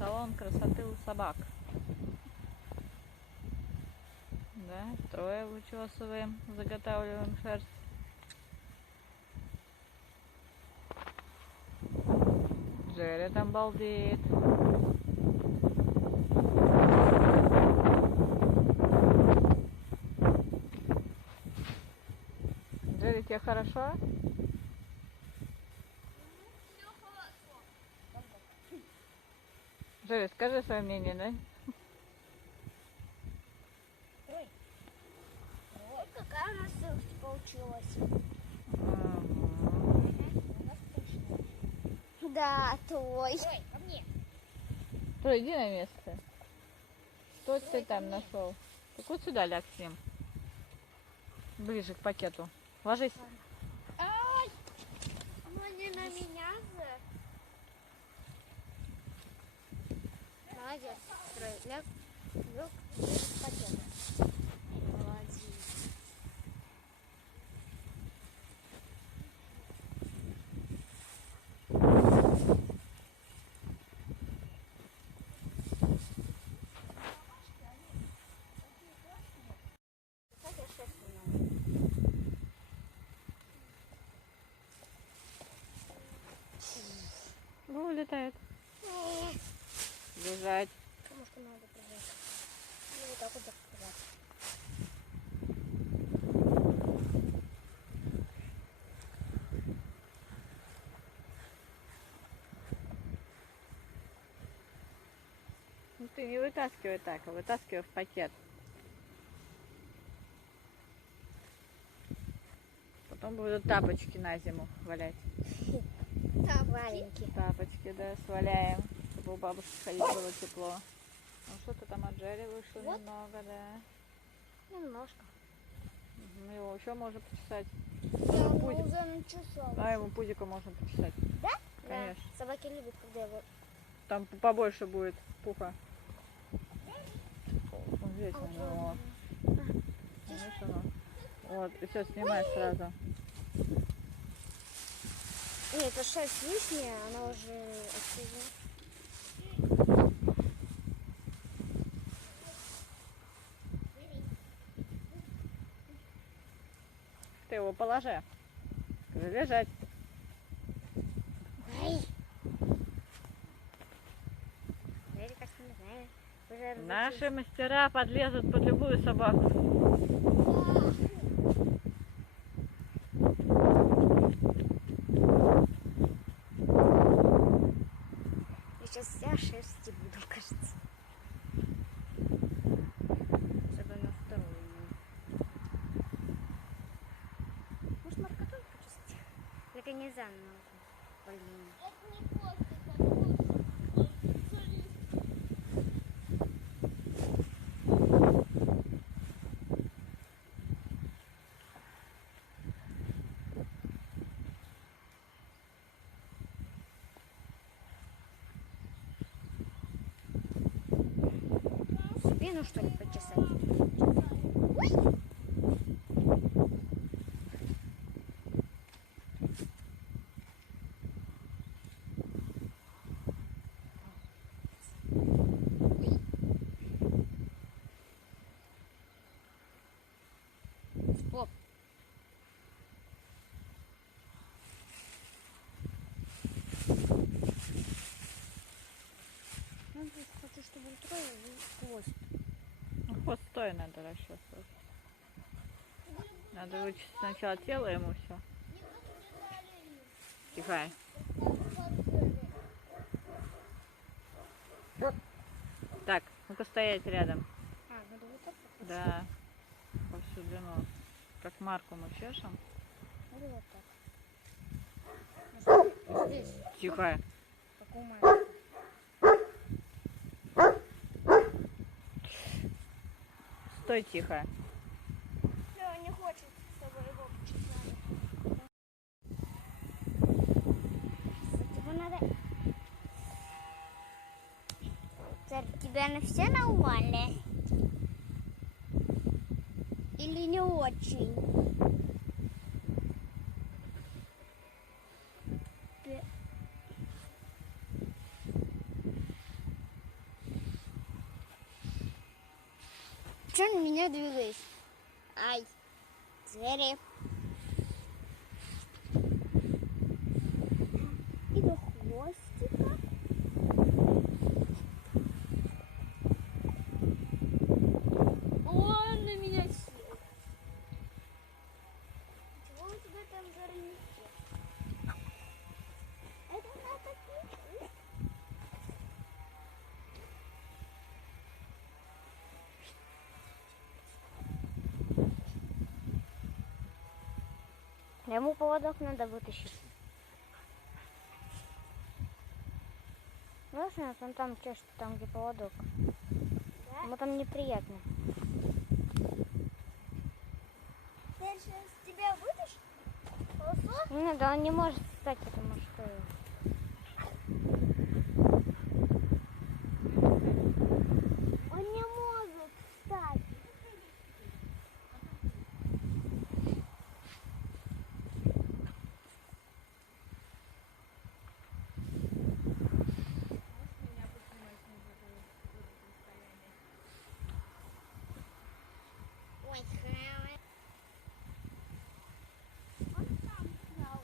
Салон красоты у собак. Да, трое вычесываем, заготавливаем шерсть. Джерри там балдеет. Джерри, тебе хорошо? Джерри, скажи свое мнение, да? Ой. Вот какая у нас шерсть получилась. Да, твой. Ой, ко мне. Трой, иди на место. Что ты там нашел? Так вот сюда ляг с ним. Ближе к пакету. Ложись. Ай! Ну не на меня же. Молодец. Трой, ляг в пакет. Молодец. Улетает. Бежать. Потому что надо прижать. И вот так вот закрывать. Ну ты не вытаскивай так, а вытаскивай в пакет. Потом будут тапочки на зиму валять. Да, маленькие. Тапочки, да, сваляем, чтобы у бабушки ходить было тепло. Ну что-то там от Джерри вышло Вот. немного, да. Немножко. Мы его еще можно почесать. Я Пузик. уже начесала. А ему пузика можно почесать. Да? Конечно. Да. Собаки любят, когда его... Там побольше будет пуха. Вот здесь у него. Видишь, оно? Вот, и все, снимай сразу. Нет, это шерсть лишняя, она уже отсюда. Ты его положи. Скажи, лежать. Ай! Наши мастера подлезут под любую собаку. Я сейчас вся шерсти буду, кажется. Чтобы на вторую. Может, морковку почистить? Только не за ногу. Блин. Это не просто. Спину, что ли, почесать? Ой! Стоп. Ну, хочу, чтобы он троил хвост. Ну, хвост стоя надо расчесывать. Надо вычистить сначала тело ему все. Тихо. Так, ну-ка стоять рядом. А, надо вот так? Да. По всю длину. Как марку мы чешем. Надо вот так. Может, здесь? Тихо. Как у мамы. Стой тихо. Он не хочет, чтобы его почесали. Его надо... У тебя на все нормально? Или не очень? чого на меня двигались? Ай, звери. И до хвостика. Он на меня сел. Чего у тебя там за раритет? Это на такие? Ему поводок надо вытащить. Можно он там чешет, там где поводок? Да? Ему там неприятно. Дальше с тебя вытащит полосу? Не надо, он не может встать, потому что... Он не может встать. Ой, он там встал.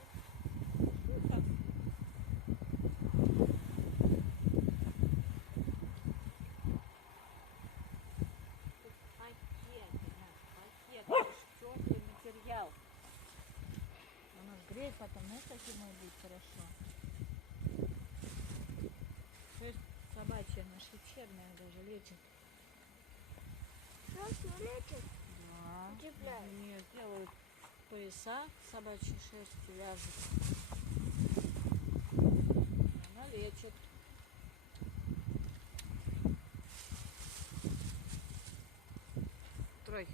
Пакет, теплый материал. У нас греет, потом, знаешь, как ему будет хорошо. Шерсть собачья, наша лечебная даже лечит. Шерстью лечит? Да. Утепляет. Нет, делают пояса собачьей шерсти, вяжут. Она лечит. Трой.